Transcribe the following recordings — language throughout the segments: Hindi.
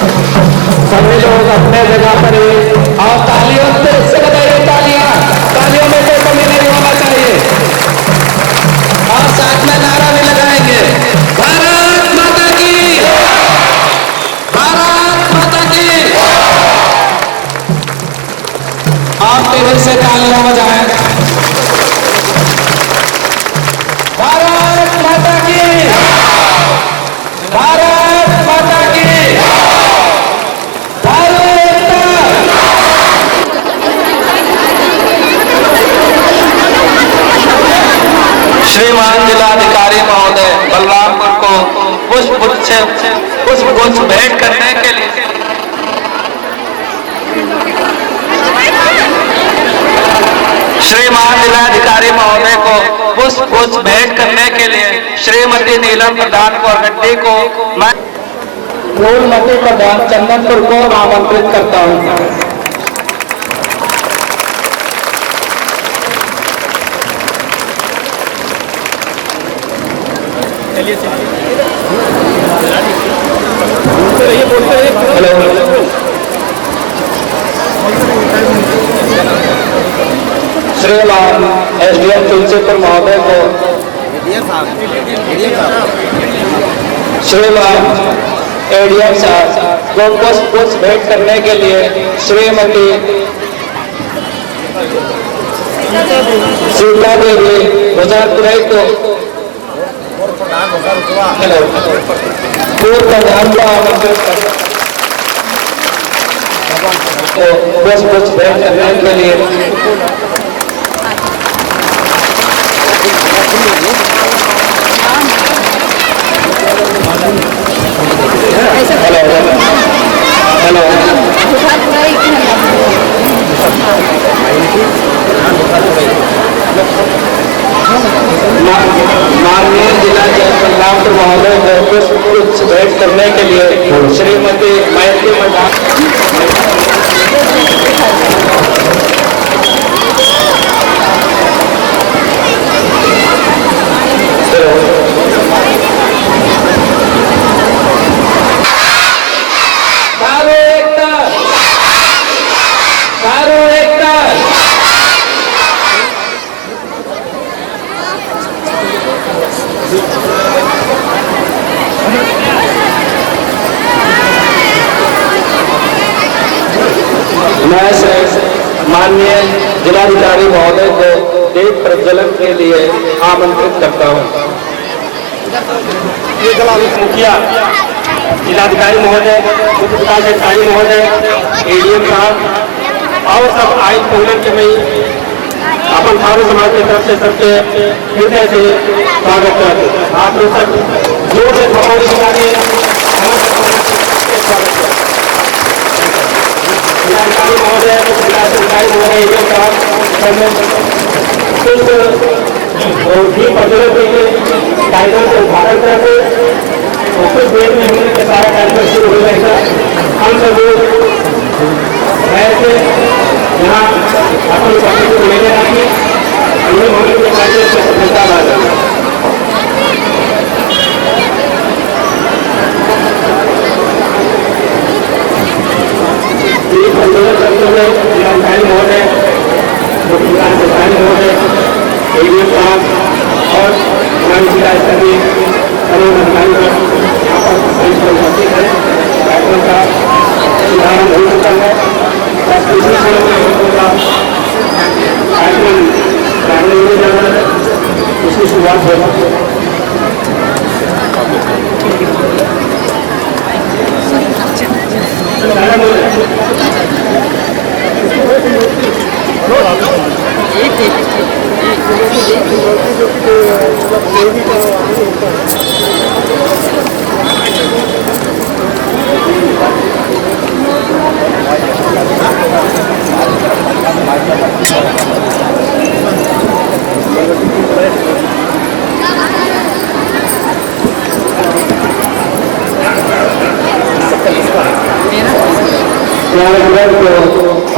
सभी लोग अपने जगह पर ही और तालियों से बजाइए, तालियां, तालियों में कोई कमी नहीं होना चाहिए। और साथ में नारा भी लगाएंगे, भारत माता की, भारत माता की। आप तेरे से तालियां बजाएं, भारत माता की, भारत माता की। श्रीमान जिलाधिकारी महोदय बलरामपुर को पुष्पगुच्छ भेंट करने के लिए श्रीमान जिलाधिकारी महोदय को पुष्पगुच्छ भेंट करने के लिए श्रीमती नीलम प्रधान कोरगड्डी को मैं फूलमती प्रधान चंदनपुर को आमंत्रित करता हूँ। हेलो, श्रीमान एसडीएम तुलसीपुर महोदय को श्रीमान एडीएम साहब को पुष्प भेंट करने के लिए श्रीमती सीता देवी गुजरातपुराई को हेलो पूर्व प्रधान को आमंत्रित तो पुष्प भेंट करने के लिए हेलो हेलो माननीय जिला बलरामपुर महोदय को पुष्पगुच्छ भेंट करने के लिए श्रीमती मैत्री प्रधान माननीय जिलाधिकारी महोदय को दीप प्रज्वलन के लिए आमंत्रित करता हूं। मुखिया जिलाधिकारी महोदय, उप जिलाधिकारी महोदय, एडीएम साहब और सब आयुक्त पूर्ण के में अपन थारू समाज की तरफ से सबके हृदय से स्वागत करते हैं। आप लोग सब जोर से भगवान जिलाधिकारी महोदय, जिलाधिकारी महोदय कार्यक्रम को उद्घाटन करके कुछ देर में हमने सारा कार्यक्रम शुरू हो जाएगा। हम सब ऐसे यहाँ अपने पार्टी को लेने आएंगे, उन्हें होने के कार्य से सफलता ला जाएगा। जिलाधिकारी महोदय, मुख्यमंत्री महोदय, एडीएम साहब और हमारे जिला स्तरीय तमाम अधिकारी यहाँ पर उपस्थित है। कार्यक्रम का शुभारंभ हो चुका है। कार्यक्रम प्रारंभ हो जाना है, उसकी शुरुआत हो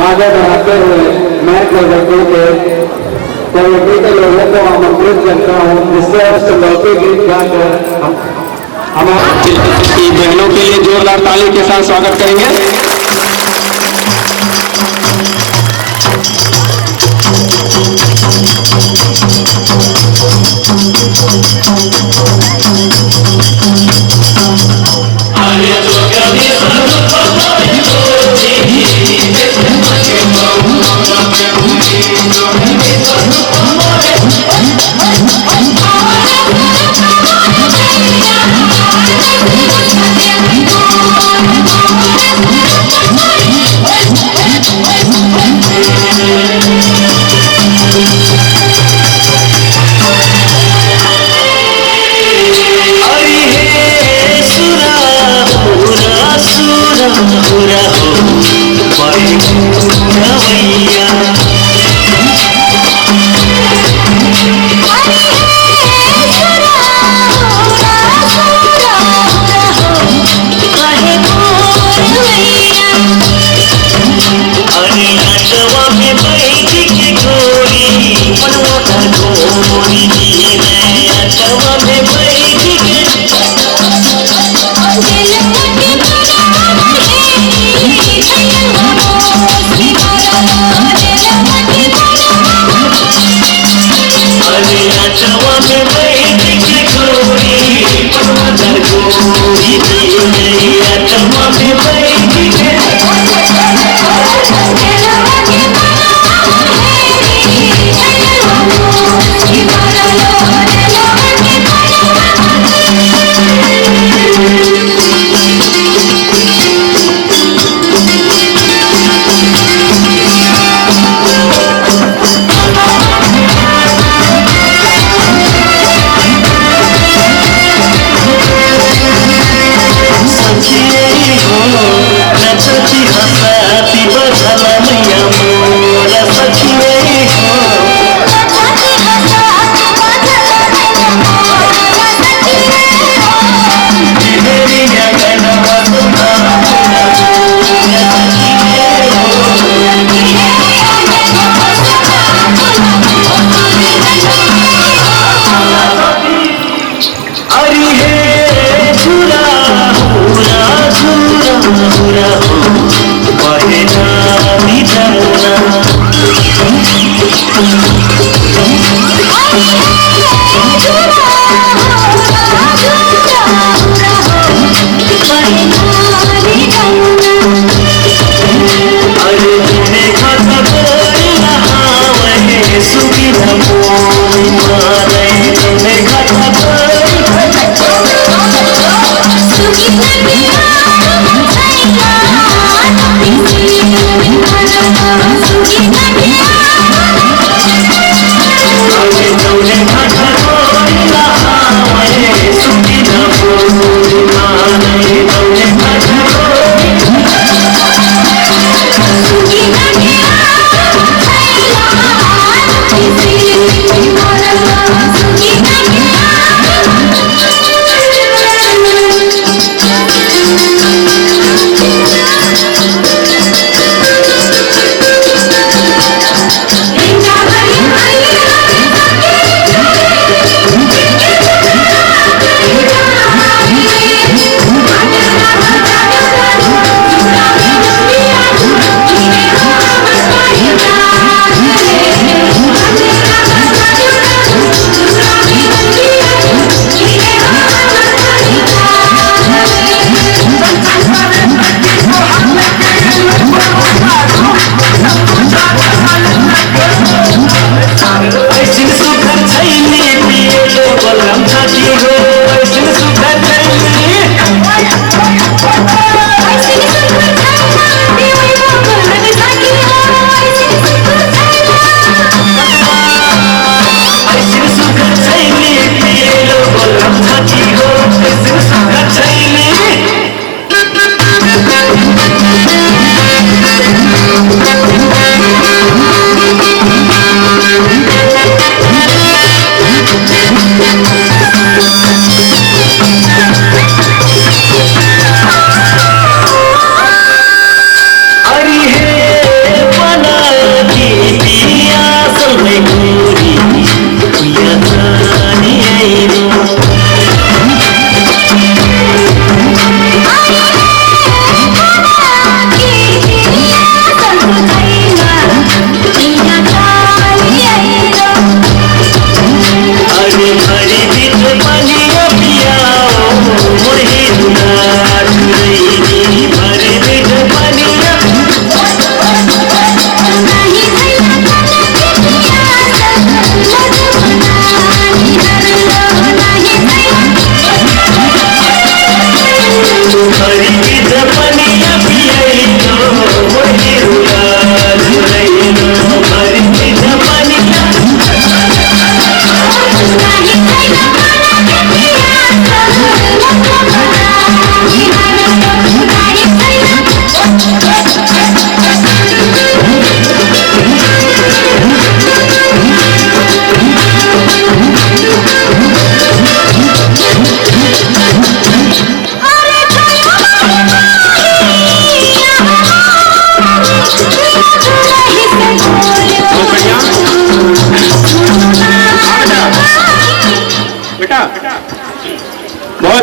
आगे बढ़ाते हुए मैं कमेटी के लोगों को आमंत्रित करता हूँ, जिससे चुनौती गीत गाकर हमारी बहनों के लिए जोर जोरदार ताली के साथ स्वागत करेंगे।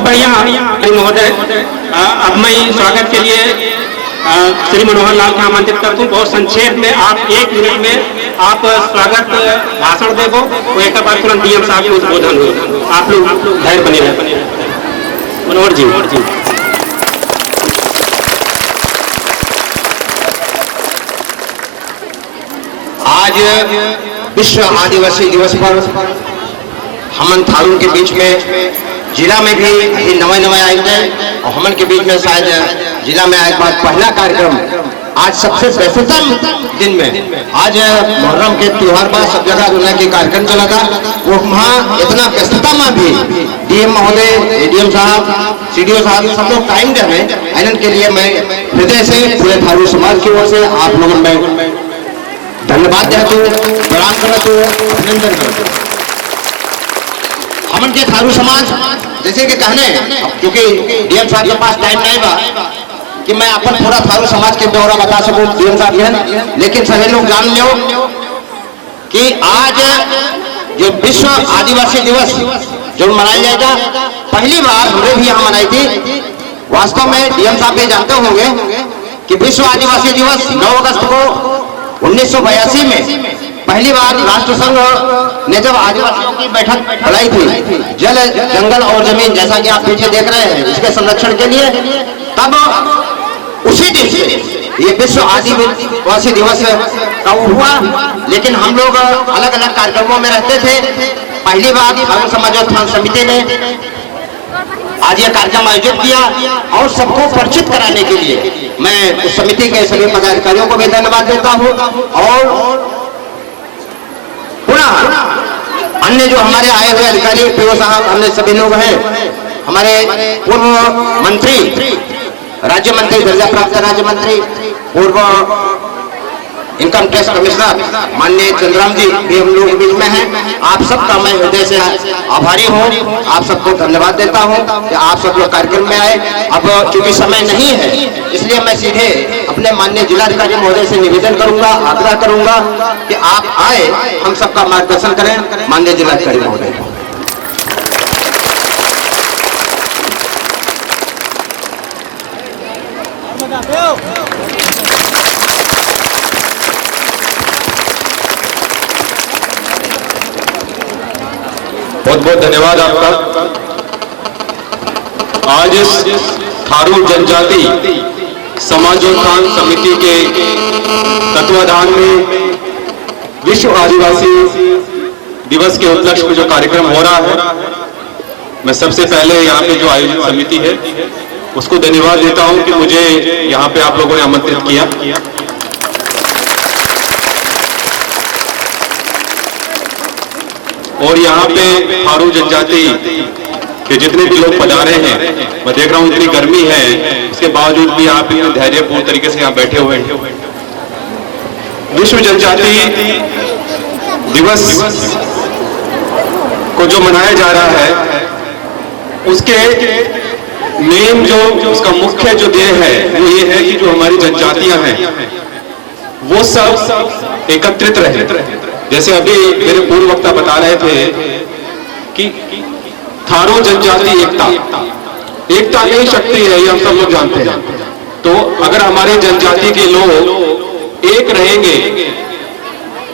बढ़िया महोदय। अब मैं स्वागत के लिए श्री मनोहर लाल को आमंत्रित करता हूँ। बहुत संक्षेप में आप 1 मिनट में आप स्वागत भाषण देगो, वो एक बार तुरंत डीएम साहब के उद्बोधन हो। आप लोग धैर्य बने रहे। मनोहर जी। आज विश्व आदिवासी दिवस पर हमन थारू के बीच में जिला में भी अभी नए आए थे और हमन के बीच में शायद जिला में आए बाद पहला कार्यक्रम आज सबसे व्यस्ततम दिन में आज मुहर्रम के त्योहार पर सब जगह दुनिया के कार्यक्रम चला था। वो वहाँ इतना व्यस्तता में भी डीएम महोदय, एडीएम साहब, सीडीओ साहब सब लोग टाइम दे रहे हैं। आनंद के लिए मैं हृदय से पूरे थारू समाज की ओर से आप लोगों में धन्यवाद देता हूँ, प्रणाम करता हूँ, अभिनंदन करता हूँ। हमन के थारू समाज जैसे कि कहने, क्योंकि डीएम साहब के पास टाइम नहीं बा कि मैं अपन पूरा थारू समाज के ब्यौरा बता सकूं डीएम साहब है, लेकिन सभी लोग जान लो कि आज जो विश्व आदिवासी दिवस जो मनाया जाएगा, पहली बार हमने भी यहाँ मनाई थी। वास्तव में डीएम साहब ये जानते होंगे कि विश्व आदिवासी दिवस 9 अगस्त को 1982 में पहली बार राष्ट्र संघ ने जब आदिवासियों की बैठक बुलाई थी, जल जंगल और जमीन, जैसा कि आप पीछे देख रहे हैं, इसके संरक्षण के लिए, तब उसी दिन से ये विश्व आदिवासी दिवस का हुआ। लेकिन हम लोग अलग अलग कार्यक्रमों में रहते थे। पहली बार थारू समाज उत्थान समिति ने आज यह कार्यक्रम आयोजित किया और सबको परिचित कराने के लिए मैं उस समिति के सभी पदाधिकारियों को भी धन्यवाद देता हूँ। और पुनः अन्य जो हमारे आए हुए अधिकारी पीओ साहब, अन्य सभी लोग हैं, हमारे पूर्व मंत्री, राज्य मंत्री, दर्जा प्राप्त राज्य मंत्री, पूर्व इनकम टैक्स कमिश्नर माननीय चंद्राम जी भी हम लोग बीच में हैं। आप सबका मैं हृदय से आभारी हूँ, आप सबको धन्यवाद देता हूँ कि आप सब लोग कार्यक्रम में आए। अब चूंकि समय नहीं है, इसलिए मैं सीधे अपने माननीय जिलाधिकारी महोदय से निवेदन करूंगा, आग्रह करूंगा कि आप आए, हम सबका मार्गदर्शन करें। माननीय जिलाधिकारी महोदय, बहुत बहुत धन्यवाद आपका। आज इस थारू जनजाति समाजोत्थान समिति के तत्वाधान में विश्व आदिवासी दिवस के उपलक्ष्य में जो कार्यक्रम हो रहा है, मैं सबसे पहले यहाँ पे जो आयोजित समिति है उसको धन्यवाद देता हूँ कि मुझे यहाँ पे आप लोगों ने आमंत्रित किया। और यहाँ पे थारू जनजाति के जितने भी लोग पधारे हैं, मैं देख रहा हूँ इतनी गर्मी है, इसके बावजूद भी आप इतने धैर्यपूर्ण तरीके से यहाँ बैठे हुए हैं। विश्व जनजाति दिवस को जो मनाया जा रहा है, उसके मेन जो उसका मुख्य जो ध्येय है वो ये है कि जो हमारी जनजातियां हैं वो सब एकत्रित रहे। जैसे अभी मेरे पूर्व वक्ता बता रहे थे कि थारू जनजाति एकता नहीं शक्ति है, ये हम सब लोग जानते हैं। तो अगर हमारे जनजाति के लोग एक रहेंगे,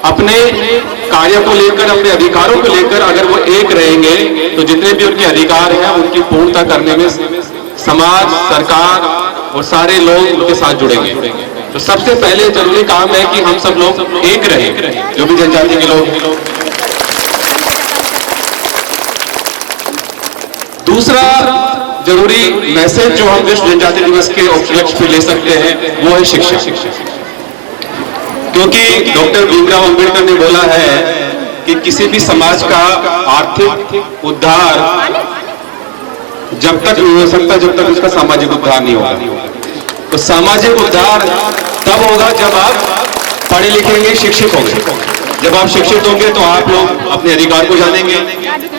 अपने कार्य को लेकर, अपने अधिकारों को लेकर अगर वो एक रहेंगे, तो जितने भी उनके अधिकार हैं उनकी पूर्णता करने में समाज, सरकार और सारे लोग उनके साथ जुड़ेंगे। तो सबसे पहले जरूरी काम है कि हम सब लोग एक रहें, जो भी जनजाति के लोग। दूसरा जरूरी मैसेज जो हम विश्व जनजाति दिवस के उपलक्ष्य पे ले सकते हैं वो है शिक्षा। क्योंकि डॉक्टर भीमराव अंबेडकर ने बोला है कि किसी भी समाज का आर्थिक उद्धार जब तक नहीं हो सकता जब तक उसका सामाजिक उद्धार नहीं होगा। तो सामाजिक उद्धार तब होगा जब आप पढ़े लिखेंगे, शिक्षित होंगे। जब आप शिक्षित होंगे तो आप लोग अपने अधिकार को जानेंगे,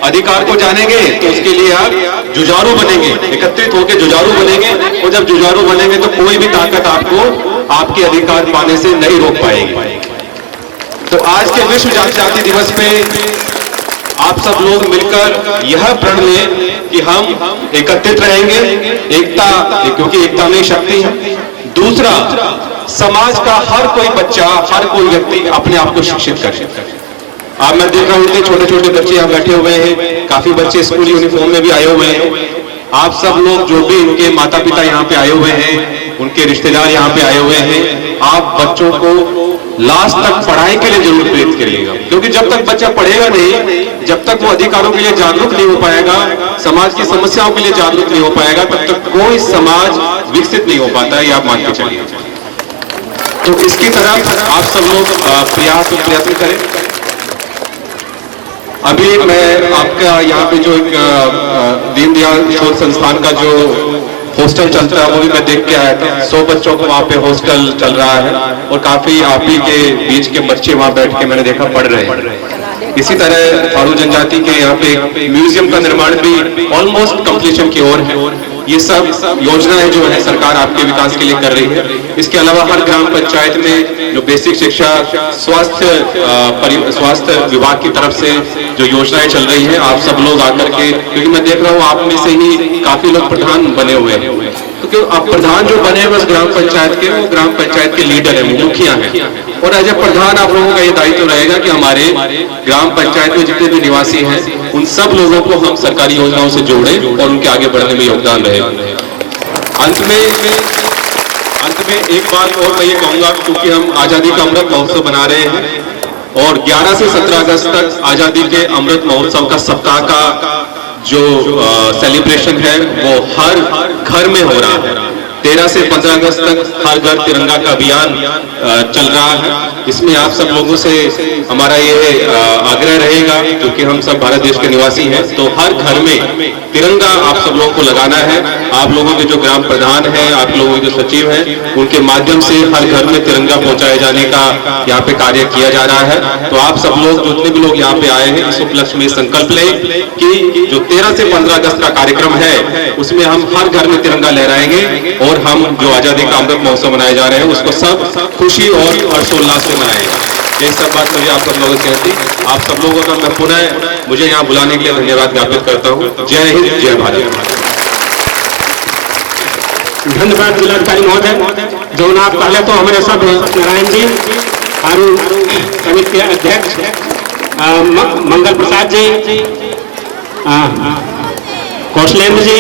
अधिकार को जानेंगे तो उसके लिए आप जुझारू बनेंगे, एकत्रित होकर जुझारू बनेंगे। और जब जुझारू बनेंगे तो कोई भी ताकत आपको आपके अधिकार पाने से नहीं रोक पाएगी। तो आज के विश्व जनजाति दिवस पे आप सब लोग मिलकर यह प्रण लें कि हम एकत्रित रहेंगे, एकता, क्योंकि एकता में शक्ति है। दूसरा, समाज का हर कोई बच्चा, हर कोई व्यक्ति अपने आप को शिक्षित करे। अब मैं देख रहा हूं इतने छोटे छोटे बच्चे यहाँ बैठे हुए हैं, काफी बच्चे स्कूल यूनिफॉर्म में भी आए हुए हैं। आप सब लोग जो भी इनके माता पिता यहाँ पे आए हुए हैं, उनके रिश्तेदार यहाँ पे आए हुए हैं, आप बच्चों को लास्ट तक पढ़ाई के लिए जरूर प्रेरित करिएगा, क्योंकि जब तक बच्चा पढ़ेगा नहीं, जब तक वो अधिकारों के लिए जागरूक नहीं हो पाएगा, समाज की समस्याओं के लिए जागरूक नहीं हो पाएगा, तब तक कोई समाज विकसित नहीं हो पाता है, ये आप मान के चलिए। तो इसकी तरफ आप सब लोग प्रयत्न करें। अभी मैं आपका यहाँ पे जो एक दीनदयाल शोध संस्थान का जो हॉस्टल चलता है वो भी मैं देख के आया था। 100 बच्चों को वहाँ पे हॉस्टल चल रहा है और काफी आप ही के बीच के बच्चे वहाँ बैठ के मैंने देखा पढ़ रहे हैं। इसी तरह थारू जनजाति के यहाँ पे एक म्यूजियम का निर्माण भी ऑलमोस्ट कंप्लीशन की ओर है। ये सब योजनाएं जो है सरकार आपके विकास के लिए कर रही है। इसके अलावा हर ग्राम पंचायत में जो बेसिक शिक्षा, स्वास्थ्य विभाग की तरफ से जो योजनाएं चल रही हैं, आप सब लोग आकर के, क्योंकि मैं देख रहा हूँ आप में से ही काफी लोग प्रधान बने हुए हैं, तो क्यों आप प्रधान जो बने हुए ग्राम पंचायत के, वो ग्राम पंचायत के लीडर है, मुखिया है, और एज ए प्रधान आप लोगों का ये दायित्व रहेगा कि हमारे ग्राम पंचायत में जितने भी निवासी हैं उन सब लोगों को हम सरकारी योजनाओं से जोड़ें और उनके आगे बढ़ने में योगदान रहे। अंत में एक बात और मैं ये कहूंगा, क्योंकि हम आजादी का अमृत महोत्सव बना रहे हैं और 11 से 17 अगस्त तक आजादी के अमृत महोत्सव का सप्ताह का जो सेलिब्रेशन है वो हर घर में हो रहा है। 13 से 15 अगस्त तक हर घर तिरंगा का अभियान चल रहा है। इसमें आप सब लोगों से हमारा ये आग्रह रहेगा, क्योंकि हम सब भारत देश के निवासी हैं, तो हर घर में तिरंगा आप सब लोगों को लगाना है। आप लोगों के जो ग्राम प्रधान हैं, आप लोगों के जो सचिव हैं, उनके माध्यम से हर घर में तिरंगा पहुंचाए जाने का यहाँ पे कार्य किया जा रहा है। तो आप सब लोग, जितने भी लोग यहाँ पे आए हैं, इस उपलक्ष्य में संकल्प लें कि जो 13 से 15 अगस्त का कार्यक्रम है उसमें हम हर घर में तिरंगा लहराएंगे और हम जो आजादी का अमृत महोत्सव मनाए जा रहे हैं उसको सब खुशी और हर्षोल्लास से मनाएंगे। ये सब बात मुझे आप सब लोगों से कहती। आप सब लोगों का मैं पुनः मुझे यहाँ बुलाने के लिए धन्यवाद ज्ञापित करता हूँ। जय हिंद, जय भारत। धन्यवाद जिलाधिकारी महोदय। जो आप पहले तो हमारे सब नारायण जी, थारू समिति के अध्यक्ष मंगल प्रसाद जी, कौशलेंद्र जी,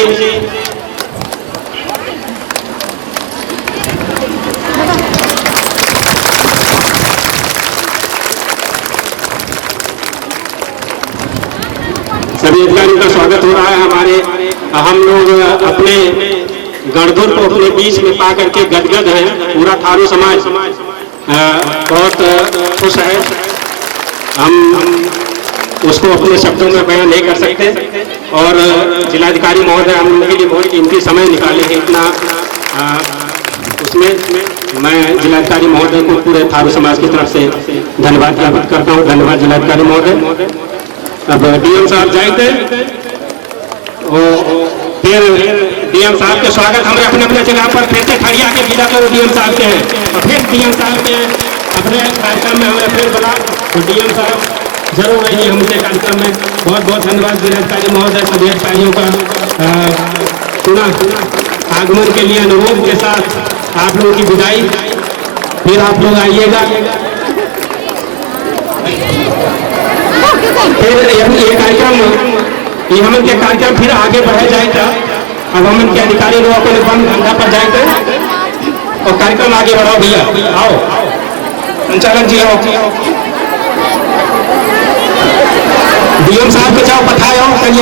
सभी अधिकारियों का स्वागत हो रहा है। हम लोग अपने गणधुर को अपने बीच में पा करके गदगद हैं। पूरा थारू समाज बहुत खुश है। हम उसको अपने शब्दों में बयान नहीं कर सकते और जिलाधिकारी महोदय हम लोगों के लिए बहुत कीमती समय निकाले हैं। इतना उसमें मैं जिलाधिकारी महोदय को पूरे थारू समाज की तरफ से धन्यवाद ज्ञापित करता हूँ। धन्यवाद जिलाधिकारी महोदय। अब डीएम साहब जाएंगे, फिर डीएम साहब के स्वागत हमें अपने अपने जगह पर फिर से खड़िया के विदा करो डीएम साहब के हैं, और फिर डीएम साहब के अपने कार्यक्रम में हमें फिर बुला, तो डीएम साहब जरूर रहिए हमसे कार्यक्रम में। बहुत बहुत धन्यवाद जिलाधिकारी महोदय, सभी अधिकारियों का पुनः आगमन के लिए अनुरोध के साथ आप लोगों की विदाई। फिर आप लोग आइएगा। फिर ये कार्यक्रम, ये हम के कार्यक्रम फिर आगे बढ़े जाएगा। अब हम इनके अधिकारी लोग अपने धंधा पर जाएंगे और कार्यक्रम आगे बढ़ाओ। भैया आओ, संचालक जी आओ, डीएम साहब के जाओ।